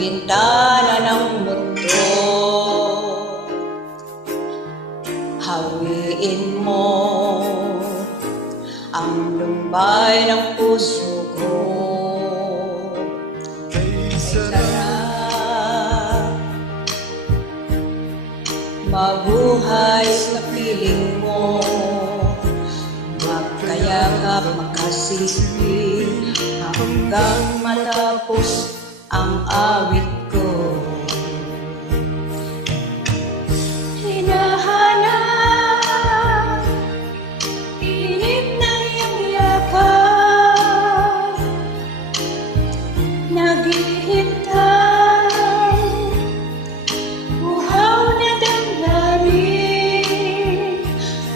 bintana ng mundo. Hawiin mo ang lumbay ng puso ko. Ay sarap mabuhay sa piling mo, magkayakap, makasipin hanggang matapos ang awit ko. Hinahanap inip ng iyong yakap, naghihintay uhaw na damdamin.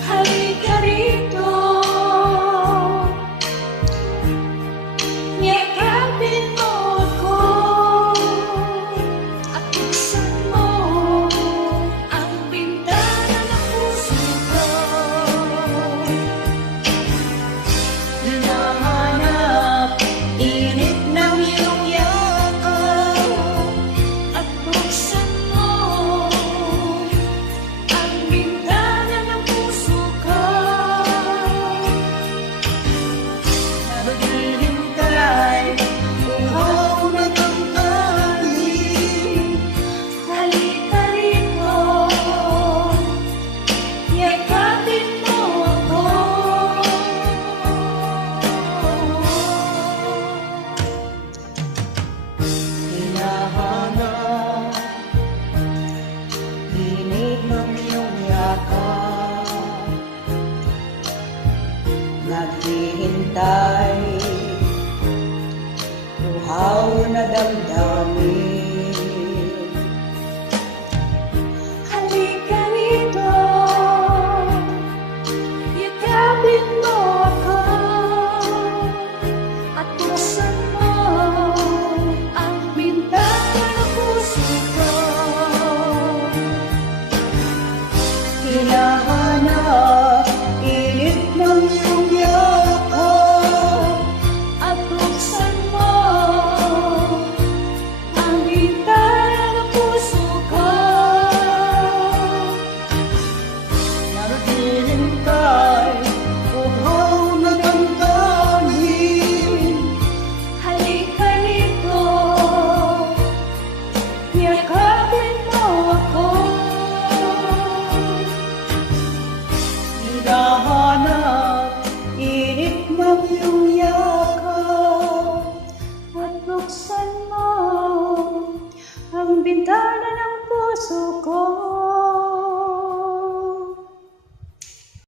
Halika rito, yakapin mo ako at buksan mo ang bintana ng puso ko. Hinahanap init ng iyong yakap at buksan mo ang bintana ng puso ko. Naghihintay uhaw na damdamin. Halika rito, yakapin mo ako. Hinahanap init ng iyong yakap, naghihintay uhaw na damdamin. Halika rito, yakapin mo ako at buksan mo ang bintana ng puso ko. Hinahanap init ng iyong yakap at buksan mo ang bintana ng puso ko. Naghihintay uhaw na damdamin. Halika rito, yakapin mo ako. Hinahanap init ng iyong yakap at buksan mo ang bintana ng puso ko.